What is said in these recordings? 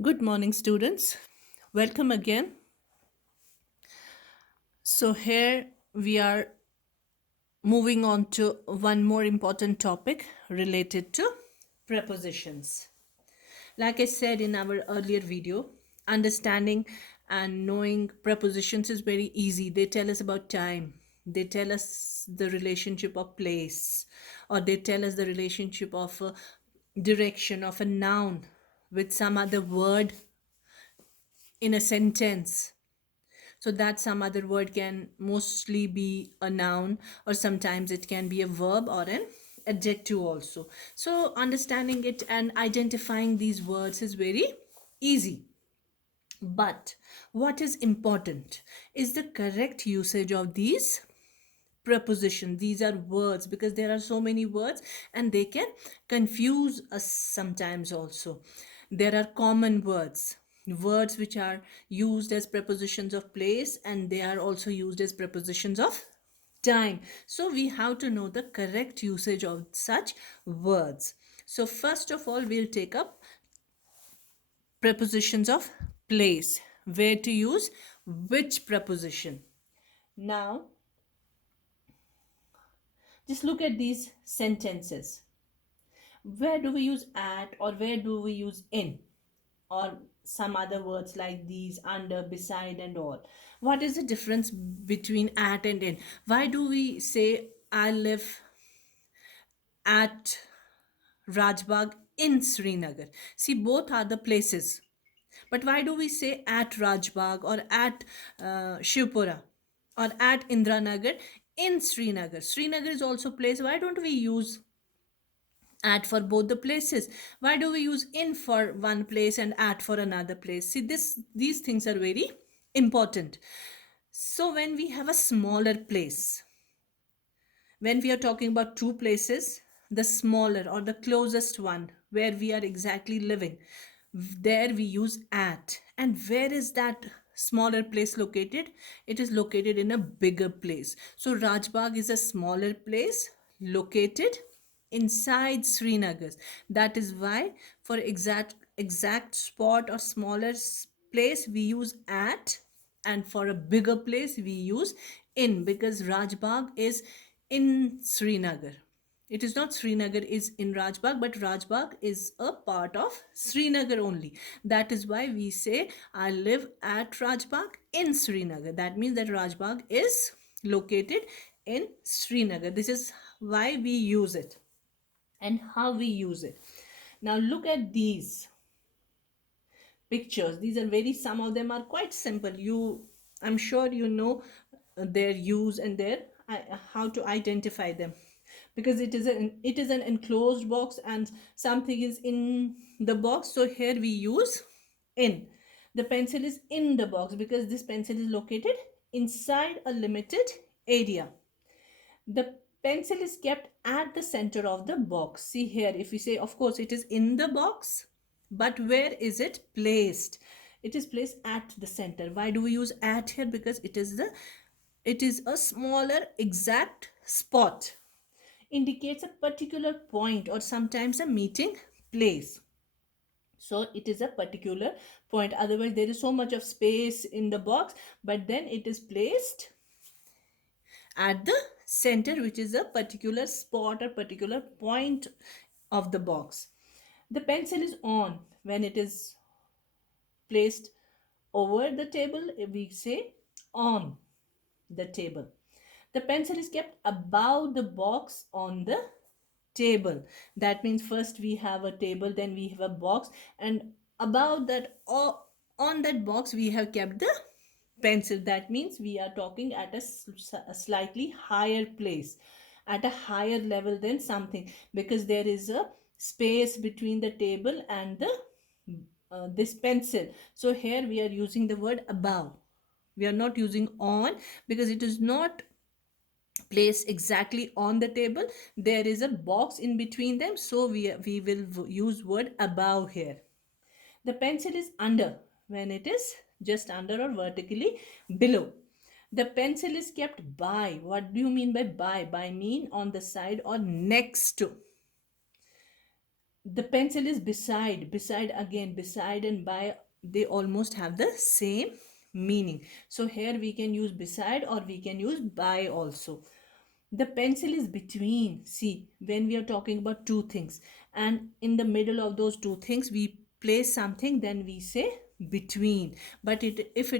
Good morning, students. Welcome again. So, here we are moving on to one more important topic related to prepositions. Like I said in our earlier video, understanding and knowing prepositions is very easy. They tell us about time, they tell us the relationship of place, or they tell us the relationship of a direction of a noun with some other word in a sentence, so that some other word can mostly be a noun, or sometimes it can be a verb or an adjective also. So understanding it and identifying these words is very easy, but what is important is the correct usage of these prepositions. These are words because there are so many words and they can confuse us sometimes also. There are common words, words which are used as prepositions of place, and they are also used as prepositions of time. So we have to know the correct usage of such words. So first of all, we'll take up prepositions of place, where to use which preposition. Now just look at these sentences. Where do we use at, or where do we use in, or some other words like these, under, beside, and all? What is the difference between at and in? Why do we say I live at Rajbagh in Srinagar? See, both are the places. But why do we say at Rajbagh or at Shivpura or at Indranagar in Srinagar? Srinagar is also place. Why don't we use at for both the places? Why do we use in for one place and at for another place? See, these things are very important. So when we have a smaller place, when we are talking about two places, the smaller or the closest one where we are exactly living, there we use at. And where is that smaller place located? It is located in a bigger place. So Rajbagh is a smaller place located inside Srinagar. That is why for exact spot or smaller place we use at, and for a bigger place we use in, because Rajbagh is in Srinagar. It is not Srinagar is in Rajbagh, but Rajbagh is a part of Srinagar only. That is why we say I live at Rajbagh in Srinagar. That means that Rajbagh is located in Srinagar. This is why we use it and how we use it. Now look at these pictures. These are very, some of them are quite simple. I'm sure you know their use and their how to identify them, because it is an enclosed box and something is in the box. So here we use in. The pencil is in the box because this pencil is located inside a limited area. The pencil is kept at the center of the box. See here, if we say, of course it is in the box, but where is it placed? It is placed at the center. Why do we use at here? Because it is a smaller exact spot, indicates a particular point or sometimes a meeting place. So it is a particular point, otherwise there is so much of space in the box, but then it is placed at the center, which is a particular spot or particular point of the box. The pencil is on when it is placed over the table. We say on the table. The pencil is kept above the box on the table. That means first we have a table, then we have a box, and above that, or on that box, we have kept the pencil. That means we are talking at a slightly higher place, at a higher level than something, because there is a space between the table and the this pencil. So here we are using the word above. We are not using on, because it is not placed exactly on the table. There is a box in between them, so we will use word above here. The pencil is under when it is just under or vertically below. The pencil is kept by. What do you mean by by? By mean on the side or next to. The pencil is beside again, beside and by, they almost have the same meaning. So here we can use beside or we can use by also. The pencil is between. See, when we are talking about two things and in the middle of those two things we place something, then we say between. But if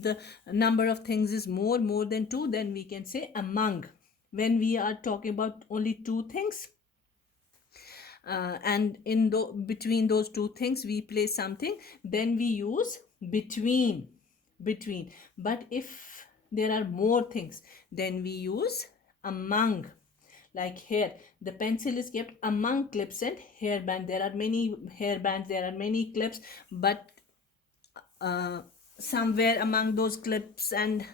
the number of things is more than two, then we can say among. When we are talking about only two things, and between those two things we place something, then we use between. But if there are more things, then we use among. Like here, the pencil is kept among clips and hairband. There are many hairbands, there are many clips, but somewhere among those clips and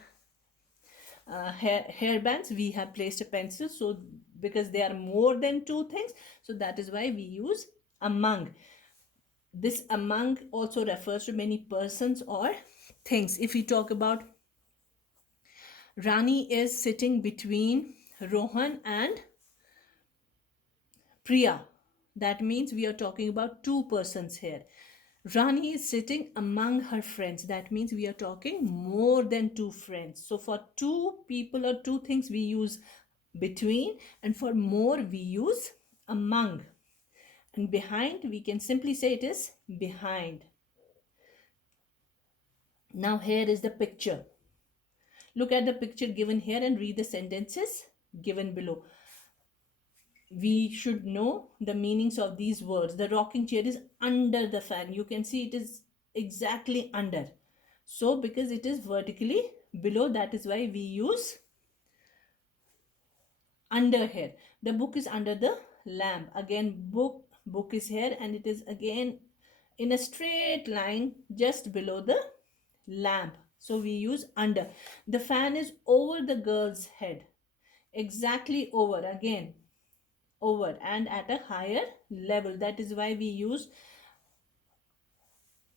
hairbands we have placed a pencil. So because there are more than two things, so that is why we use among. This among also refers to many persons or things. If we talk about Rani is sitting between Rohan and Priya, that means we are talking about two persons here. Rani is sitting among her friends, that means we are talking more than two friends. So for two people or two things we use between, and for more we use among. And behind, we can simply say it is behind. Now here is the picture. Look at the picture given here and read the sentences given below. We should know the meanings of these words. The rocking chair is under the fan. You can see it is exactly under. So because it is vertically below, that is why we use under here. The book is under the lamp. Again, book is here and it is again in a straight line just below the lamp. So we use under. The fan is over the girl's head. Exactly over, again over, and at a higher level. That is why we use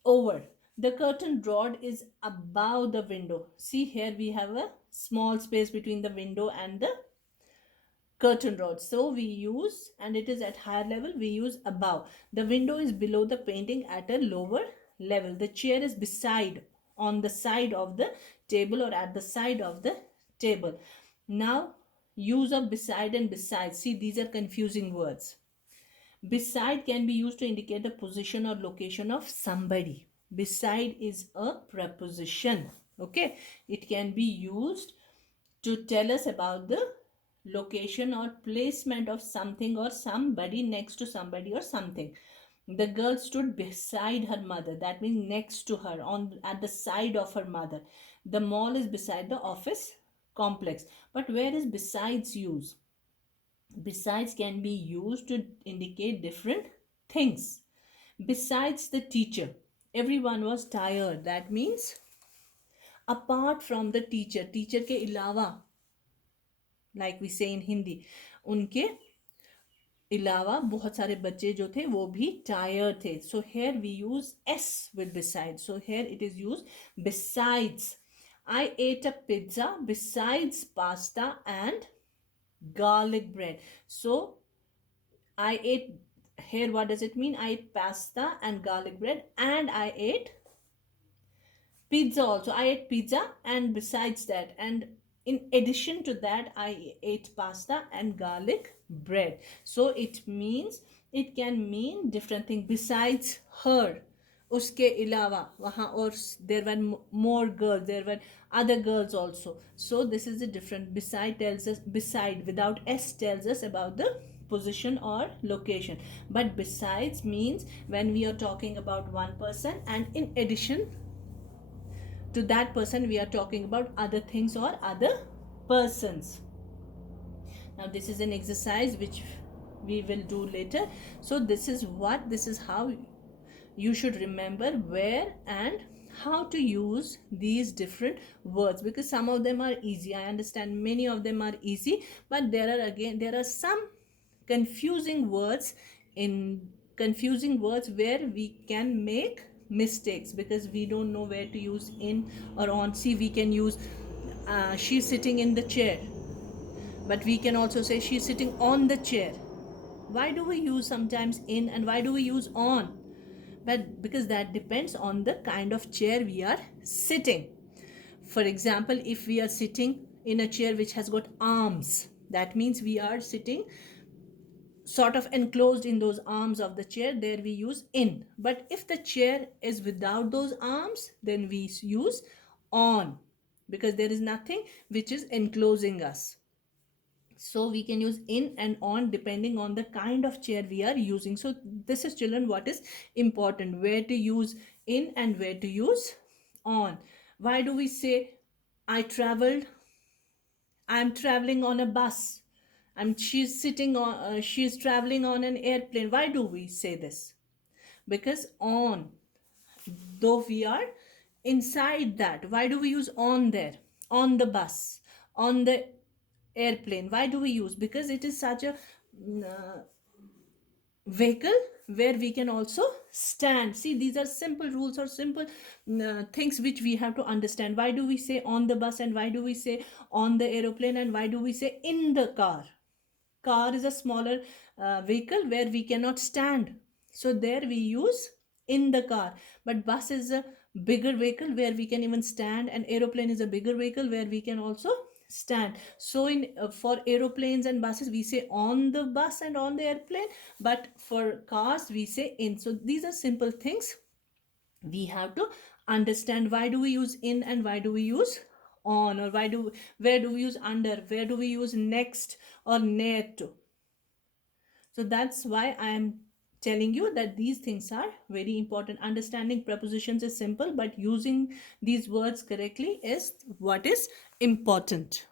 over. The curtain rod is above the window. See, here we have a small space between the window and the curtain rod, so we use, and it is at higher level, we use above. The window is below the painting at a lower level. The chair is beside, on the side of the table or at the side of the table. Now use of beside and beside. See, these are confusing words. Beside can be used to indicate the position or location of somebody. Beside is a preposition. Okay, it can be used to tell us about the location or placement of something or somebody, next to somebody or something. The girl stood beside her mother. That means next to her, on at the side of her mother. The mall is beside the office complex. But where is besides used? Besides can be used to indicate different things. Besides the teacher, everyone was tired. That means apart from the teacher, teacher के अलावा, like we say in Hindi, उनके अलावा बहुत सारे बच्चे जो थे वो भी tired थे. So here we use s with besides. So here it is used besides. I ate a pizza besides pasta and garlic bread. So I ate, here what does it mean? I ate pasta and garlic bread, and I ate pizza also. I ate pizza, and besides that, and in addition to that, I ate pasta and garlic bread. So it means, it can mean different things. Besides her, uske ilawa, wahan or there were more girls, there were other girls also. So this is a different. Beside tells us, beside without s tells us about the position or location. But besides means when we are talking about one person, and in addition to that person we are talking about other things or other persons. Now this is an exercise which we will do later. So this is how you should remember where and how to use these different words, because some of them are easy. I understand many of them are easy, but there are some confusing words where we can make mistakes because we don't know where to use in or on. See, we can use she's sitting in the chair, but we can also say she's sitting on the chair. Why do we use sometimes in and why do we use on? But because that depends on the kind of chair we are sitting. For example, if we are sitting in a chair which has got arms, that means we are sitting sort of enclosed in those arms of the chair, there we use in. But if the chair is without those arms, then we use on, because there is nothing which is enclosing us. So we can use in and on depending on the kind of chair we are using. So this is, children, what is important, where to use in and where to use on. Why do we say I'm traveling on a bus? She's traveling on an airplane. Why do we say this? Because on, though we are inside that, why do we use on there? On the bus, on the airplane, why do we use? Because it is such a vehicle where we can also stand. See, these are simple rules or simple things which we have to understand. Why do we say on the bus and why do we say on the aeroplane and why do we say in the car? Car is a smaller vehicle where we cannot stand, so there we use in the car. But bus is a bigger vehicle where we can even stand, and aeroplane is a bigger vehicle where we can also stand. So in for aeroplanes and buses we say on the bus and on the airplane, but for cars we say in. So these are simple things we have to understand. Why do we use in and why do we use on? Or where do we use under, where do we use next or near to? So that's why I am telling you that these things are very important. Understanding prepositions is simple, but using these words correctly is what is important.